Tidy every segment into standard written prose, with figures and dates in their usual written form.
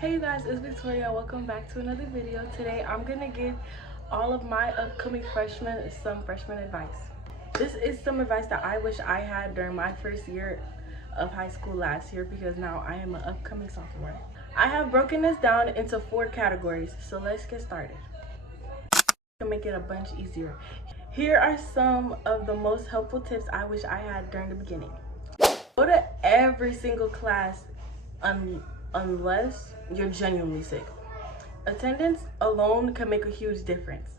Hey you guys, it's Victoria. Welcome back to another video. Today I'm gonna give all of my upcoming freshmen some freshman advice. This is some advice that I wish I had during my first year of high school last year, because now I am an upcoming sophomore. I have broken this down into 4 categories, so let's get started to make it a bunch easier. Here are some of the most helpful tips I wish I had during the beginning. Go to every single class unless you're genuinely sick. Attendance alone can make a huge difference.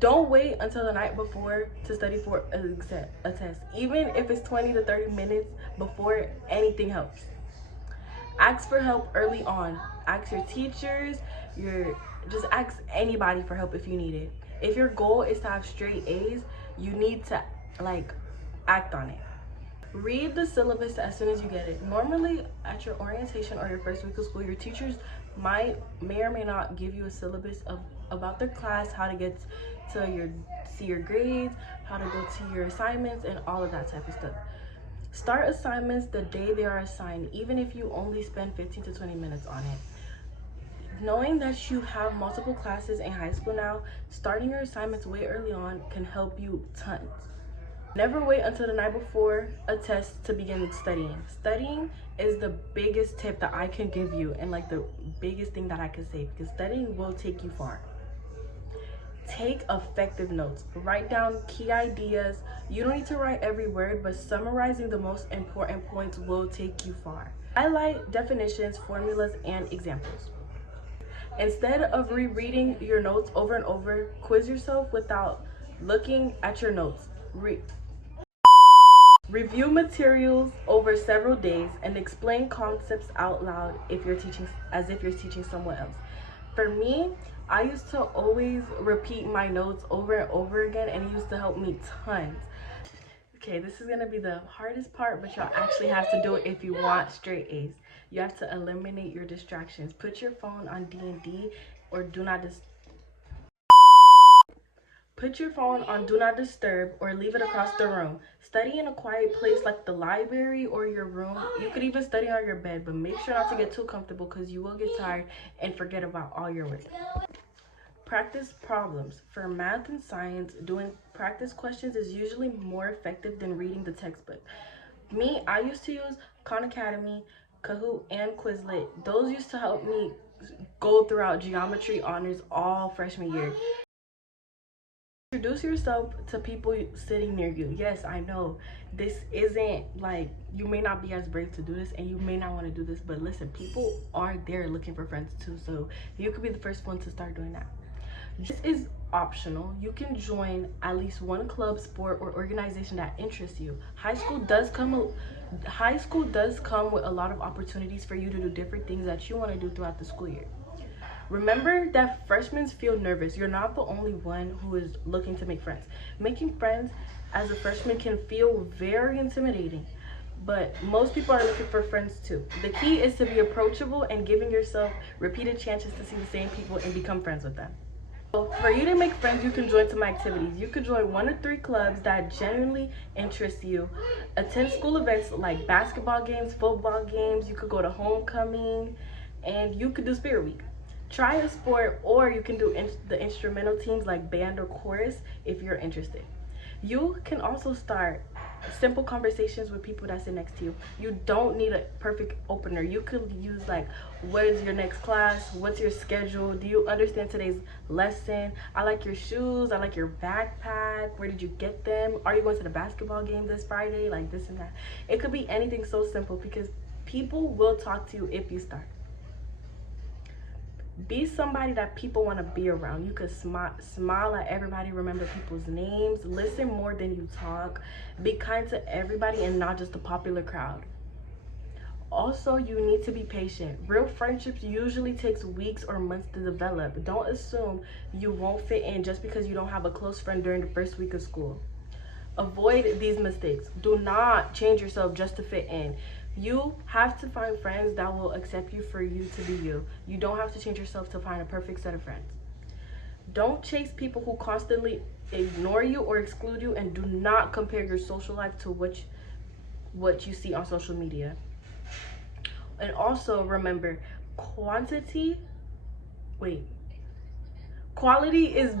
Don't wait until the night before to study for a test. Even if it's 20 to 30 minutes before, anything helps. Ask for help early on. Ask your teachers, just ask anybody for help if you need it. If your goal is to have straight A's, you need to act on it. Read the syllabus as soon as you get it. Normally at your orientation or your first week of school, your teachers may or may not give you a syllabus about their class, how to get to see your grades, how to go to your assignments, and all of that type of stuff. Start assignments the day they are assigned, even if you only spend 15 to 20 minutes on it. Knowing that you have multiple classes in high school now, starting your assignments way early on can help you tons. Never wait until the night before a test to begin studying. Studying is the biggest tip that I can give you, and the biggest thing that I can say, because studying will take you far. Take effective notes. Write down key ideas. You don't need to write every word, but summarizing the most important points will take you far. Highlight definitions, formulas, and examples. Instead of rereading your notes over and over, quiz yourself without looking at your notes. Review materials over several days and explain concepts out loud as if you're teaching someone else. For me, I used to always repeat my notes over and over again, and it used to help me tons. Okay, this is gonna be the hardest part, but y'all actually have to do it if you want straight A's. You have to eliminate your distractions. Put your phone on D&D or do not disturb. Put your phone on Do Not Disturb or leave it across the room. Study in a quiet place like the library or your room. You could even study on your bed, but make sure not to get too comfortable, because you will get tired and forget about all your work. Practice problems. For math and science, doing practice questions is usually more effective than reading the textbook. I used to use Khan Academy, Kahoot, and Quizlet. Those used to help me go throughout geometry honors all freshman year. Introduce yourself to people sitting near you. Yes, I know this isn't you may not be as brave to do this, and you may not want to do this, but listen, people are there looking for friends too, so you could be the first one to start doing that. This is optional. You can join at least one club, sport, or organization that interests you. High school does come with a lot of opportunities for you to do different things that you want to do throughout the school year. Remember that freshmen feel nervous. You're not the only one who is looking to make friends. Making friends as a freshman can feel very intimidating, but most people are looking for friends too. The key is to be approachable and giving yourself repeated chances to see the same people and become friends with them. So for you to make friends, you can join some activities. You could join 1 or 3 clubs that genuinely interest you. Attend school events like basketball games, football games. You could go to homecoming, and you could do spirit week. Try a sport, or you can do the instrumental teams like band or chorus if you're interested. You can also start simple conversations with people that sit next to you. You don't need a perfect opener. You could use what is your next class? What's your schedule? Do you understand today's lesson? I like your shoes. I like your backpack. Where did you get them? Are you going to the basketball game this Friday? This and that. It could be anything so simple, because people will talk to you if you start. Be somebody that people want to be around. You could smile at everybody, remember people's names, listen more than you talk, be kind to everybody and not just the popular crowd. Also, you need to be patient. Real friendships usually takes weeks or months to develop. Don't assume you won't fit in just because you don't have a close friend during the first week of school. Avoid these mistakes. Do not change yourself just to fit in. You have to find friends that will accept you for you to be you. You don't have to change yourself to find a perfect set of friends. Don't chase people who constantly ignore you or exclude you, and do not compare your social life to what you see on social media. And also remember, quantity wait quality is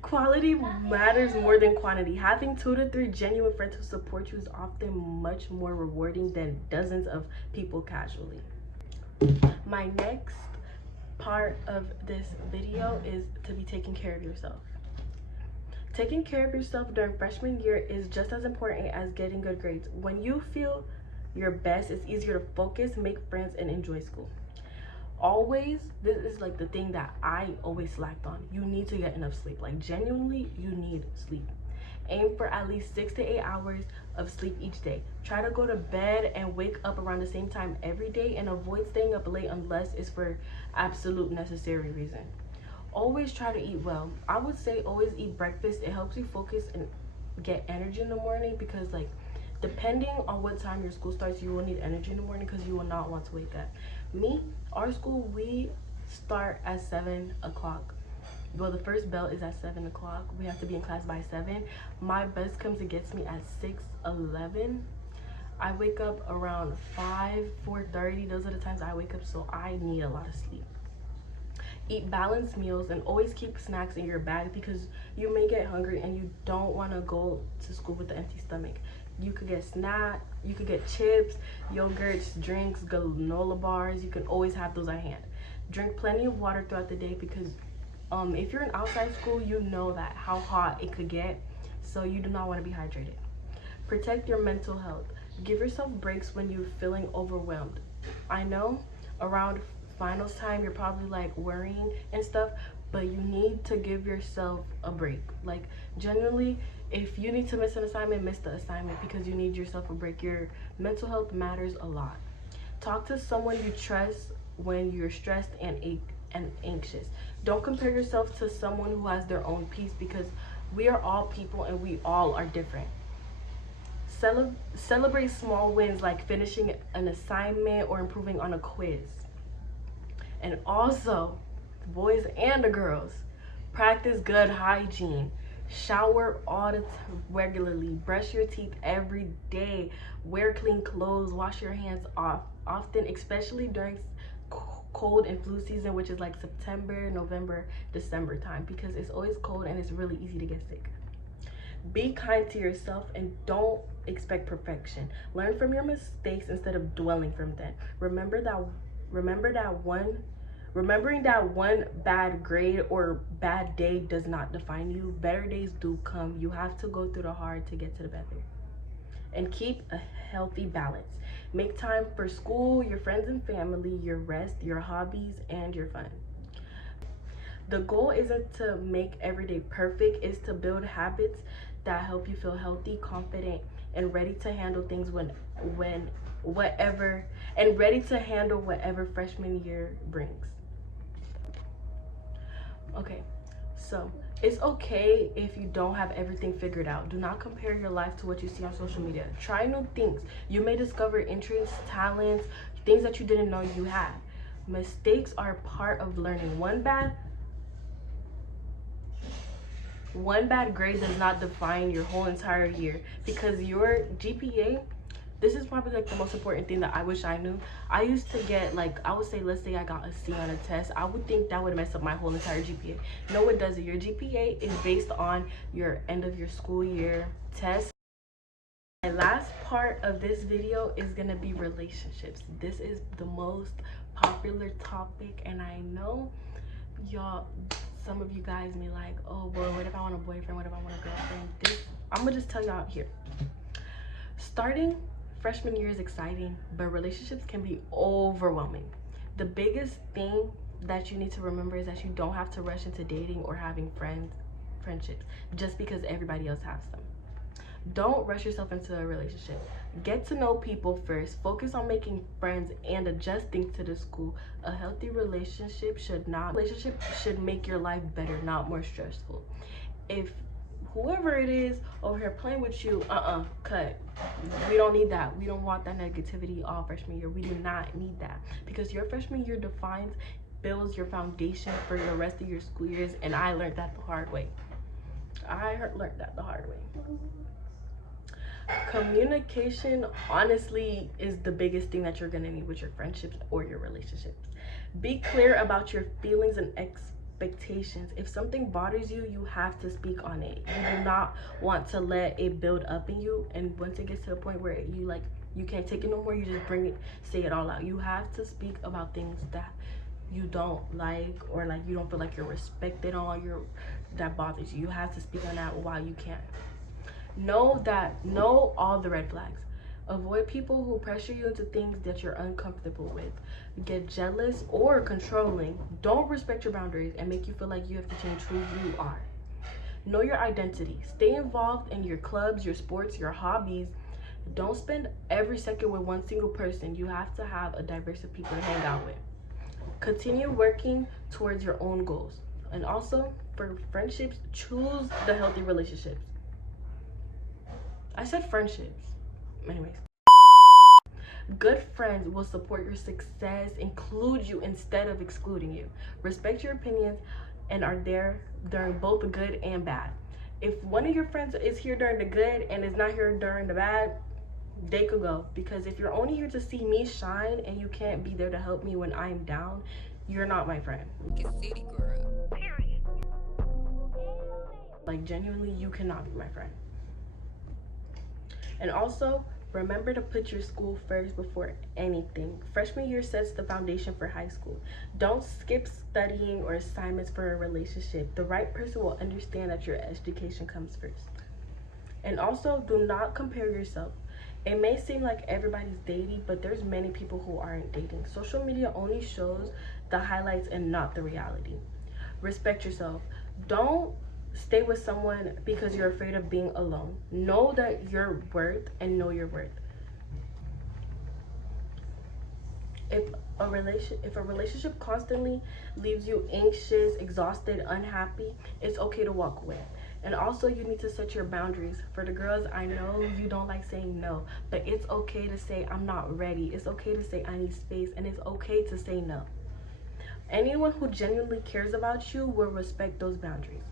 quality matters more than quantity. Having 2 to 3 genuine friends who support you is often much more rewarding than dozens of people casually. My next part of this video is to be taking care of yourself. Taking care of yourself during freshman year is just as important as getting good grades. When you feel your best, it's easier to focus, make friends, and enjoy school. Always, this is like the thing that I always slacked on. You need to get enough sleep. Like, genuinely, you need sleep. Aim for at least 6 to 8 hours of sleep each day. Try to go to bed and wake up around the same time every day, and avoid staying up late unless it's for absolute necessary reason. Always try to eat well. I would say always eat breakfast. It helps you focus and get energy in the morning, because like depending on what time your school starts, you will need energy in the morning because you will not want to wake up. Our school, we start at 7 o'clock. Well, the first bell is at 7 o'clock. We have to be in class by 7. My bus comes and gets me at 6:11. I wake up around 4:30. Those are the times I wake up, so I need a lot of sleep. Eat balanced meals and always keep snacks in your bag, because you may get hungry and you don't want to go to school with an empty stomach. You could get snacks, you could get chips, yogurts, drinks, granola bars. You can always have those at hand. Drink plenty of water throughout the day, because if you're in outside school, you know that how hot it could get, so you do not want to be hydrated. Protect your mental health. Give yourself breaks when you're feeling overwhelmed. I know around finals time you're probably like worrying and stuff, but you need to give yourself a break. Like, genuinely, if you need to miss an assignment, miss the assignment, because you need yourself a break. Your mental health matters a lot. Talk to someone you trust when you're stressed and anxious. Don't compare yourself to someone who has their own peace, because we are all people and we all are different. Celebrate small wins like finishing an assignment or improving on a quiz. And also, the boys and the girls, practice good hygiene. Shower regularly. Brush your teeth every day. Wear clean clothes. Wash your hands often, especially during cold and flu season, which is like September, November, December time, because it's always cold and it's really easy to get sick. Be kind to yourself and don't expect perfection. Learn from your mistakes instead of dwelling from them. Remembering that one bad grade or bad day does not define you. Better days do come. You have to go through the hard to get to the better. And keep a healthy balance. Make time for school, your friends and family, your rest, your hobbies, and your fun. The goal isn't to make every day perfect. It's to build habits that help you feel healthy, confident, and ready to handle things whatever freshman year brings. Okay, so it's okay if you don't have everything figured out. Do not compare your life to what you see on social media. Try new things. You may discover interests, talents, things that you didn't know you had. Mistakes are part of learning. One bad grade does not define your whole entire year, because your GPA, this is probably like the most important thing that I wish I knew. I used to get, like, I would say, let's say I got a C on a test, I would think that would mess up my whole entire GPA. No, it doesn't. Your GPA is based on your end of your school year test. My last part of this video is gonna be relationships. This is the most popular topic, and I know y'all, some of you guys may like, oh boy, what if I want a boyfriend, what if I want a girlfriend? I'm gonna just tell y'all here. Starting freshman year is exciting, but relationships can be overwhelming. The biggest thing that you need to remember is that you don't have to rush into dating or having friendships just because everybody else has them. Don't rush yourself into a relationship. Get to know people first. Focus on making friends and adjusting to the school. A healthy relationship should make your life better, not more stressful. If whoever it is over here playing with you, cut. We don't need that. We don't want that negativity all freshman year. We do not need that, because your freshman year builds your foundation for the rest of your school years, and I learned that the hard way. Communication honestly is the biggest thing that you're gonna need with your friendships or your relationships. Be clear about your feelings and expectations. If something bothers you, you have to speak on it. You do not want to let it build up in you, and once it gets to a point where you can't take it no more, you just bring it, say it all out. You have to speak about things that you don't like, or like you don't feel like you're respected on, that bothers you. You have to speak on that while you can. Know all the red flags. Avoid people who pressure you into things that you're uncomfortable with. Get jealous or controlling. Don't respect your boundaries and make you feel like you have to change who you are. Know your identity. Stay involved in your clubs, your sports, your hobbies. Don't spend every second with one single person. You have to have a diverse of people to hang out with. Continue working towards your own goals. And also, for friendships, choose the healthy relationships. I said friendships. Anyways. Good friends will support your success, include you instead of excluding you. Respect your opinions and are there during both the good and bad. If one of your friends is here during the good and is not here during the bad, they could go. Because if you're only here to see me shine and you can't be there to help me when I'm down, you're not my friend. City girl. Period. Like, genuinely, you cannot be my friend. And also, remember to put your school first before anything. Freshman year sets the foundation for high school. Don't skip studying or assignments for a relationship. The right person will understand that your education comes first. And also, do not compare yourself. It may seem like everybody's dating, but there's many people who aren't dating. Social media only shows the highlights and not the reality. Respect yourself. Don't stay with someone because you're afraid of being alone. Know that you're worth and know your worth. If a relationship constantly leaves you anxious, exhausted, unhappy, it's okay to walk away. And also, you need to set your boundaries. For the girls, I know you don't like saying no, but it's okay to say I'm not ready. It's okay to say I need space, and it's okay to say no. Anyone who genuinely cares about you will respect those boundaries.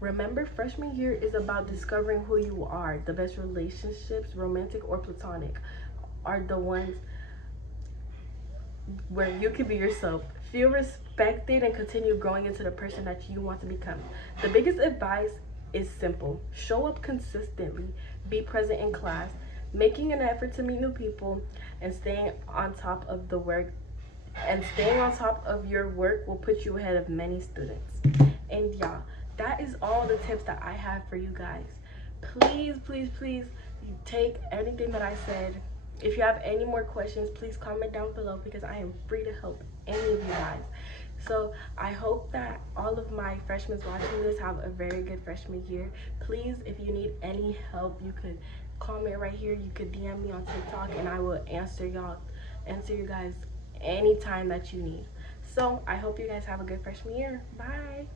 Remember, freshman year is about discovering who you are. The best relationships, romantic or platonic, are the ones where you can be yourself, feel respected, and continue growing into the person that you want to become. The biggest advice is simple. Show up consistently, be present in class, making an effort to meet new people, and staying on top of the work. And staying on top of your work will put you ahead of many students. And yeah, that is all the tips that I have for you guys. Please, please, please take anything that I said. If you have any more questions, please comment down below because I am free to help any of you guys. So I hope that all of my freshmen watching this have a very good freshman year. Please, if you need any help, you could comment right here. You could DM me on TikTok and I will answer you guys anytime that you need. So I hope you guys have a good freshman year. Bye.